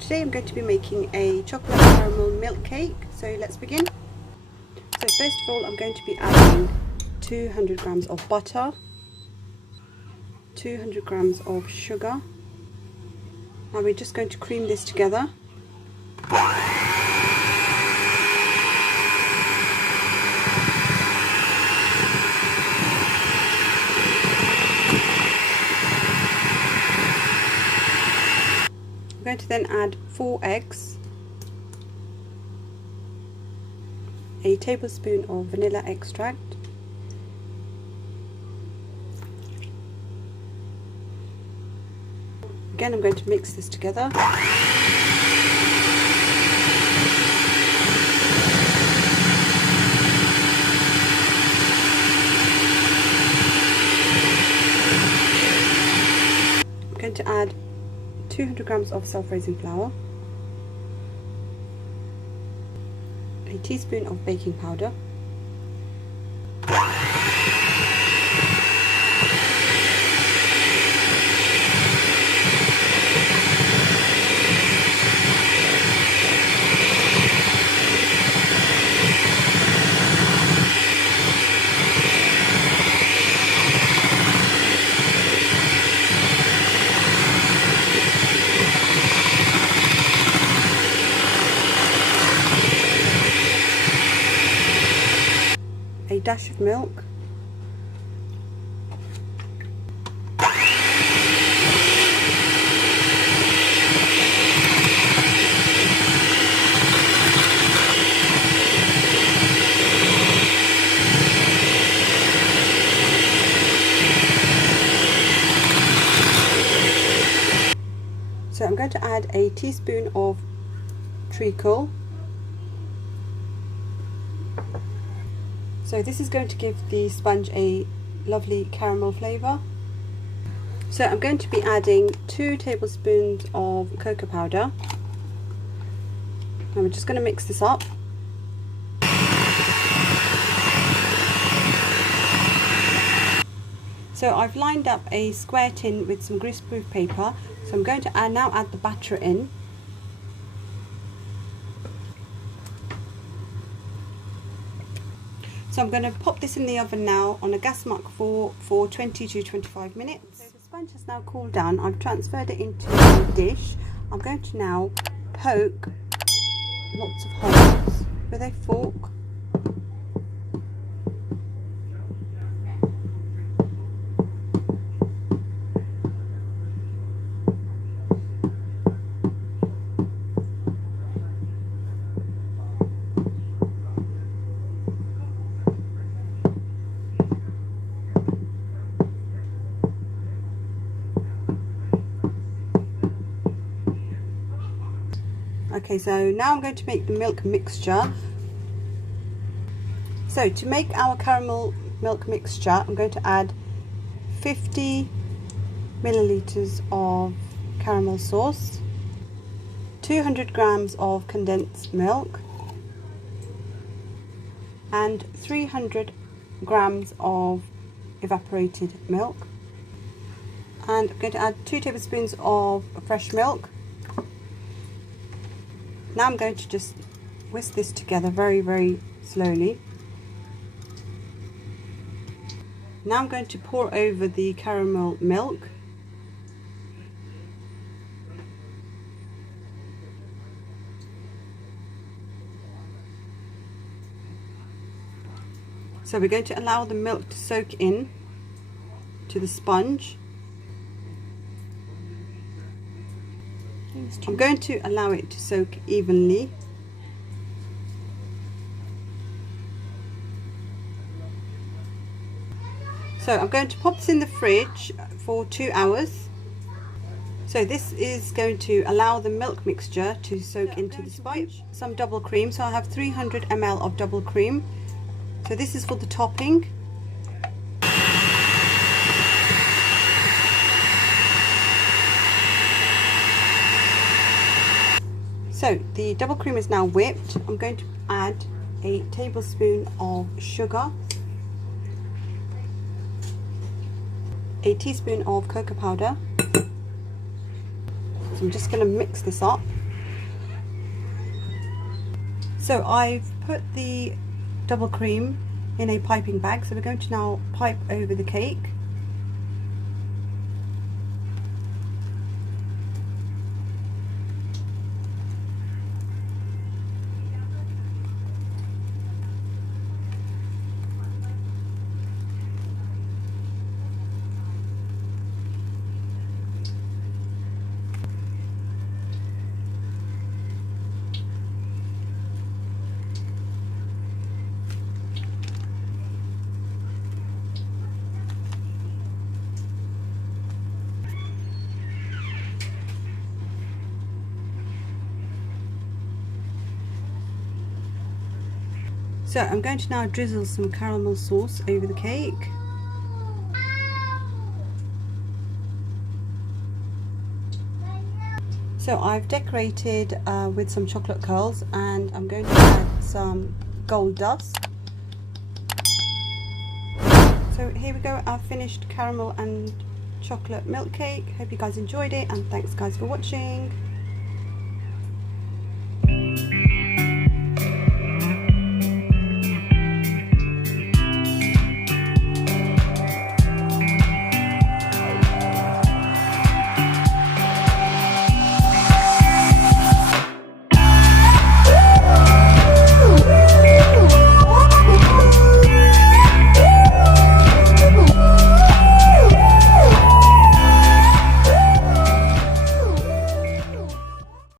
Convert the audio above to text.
today I'm going to be making a chocolate caramel milk cake, so let's begin. So first of all I'm going to be adding 200 grams of butter, 200 grams of sugar. Now we're just going to cream this together. I'm going to then add 4 eggs, a tablespoon of vanilla extract, again I'm going to mix this together. I'm going to add 200 grams of self-raising flour, a teaspoon of baking powder, a dash of milk, so I'm going to add a teaspoon of treacle. So this is going to give the sponge a lovely caramel flavour. So I'm going to be adding 2 tablespoons of cocoa powder. And we're just going to mix this up. So I've lined up a square tin with some greaseproof paper. So I'm going to now add the batter in. So I'm going to pop this in the oven now on a gas mark for 20 to 25 minutes. So the sponge has now cooled down. I've transferred it into a dish. I'm going to now poke lots of holes with a fork. Okay, so now I'm going to make the milk mixture. So to make our caramel milk mixture, I'm going to add 50 milliliters of caramel sauce, 200 grams of condensed milk, and 300 grams of evaporated milk. And I'm going to add 2 tablespoons of fresh milk. Now I'm going to just whisk this together very, very slowly. Now I'm going to pour over the caramel milk. So we're going to allow the milk to soak in to the sponge. I'm going to allow it to soak evenly. So I'm going to pop this in the fridge for 2 hours. So this is going to allow the milk mixture to soak into the sponge. Some double cream, so I have 300 ml of double cream. So this is for the topping. So the double cream is now whipped. I'm going to add a tablespoon of sugar, a teaspoon of cocoa powder. So I'm just going to mix this up. So I've put the double cream in a piping bag, so we're going to now pipe over the cake. So I'm going to now drizzle some caramel sauce over the cake. So I've decorated with some chocolate curls, and I'm going to add some gold dust. So here we go, our finished caramel and chocolate milk cake. Hope you guys enjoyed it, and thanks guys for watching.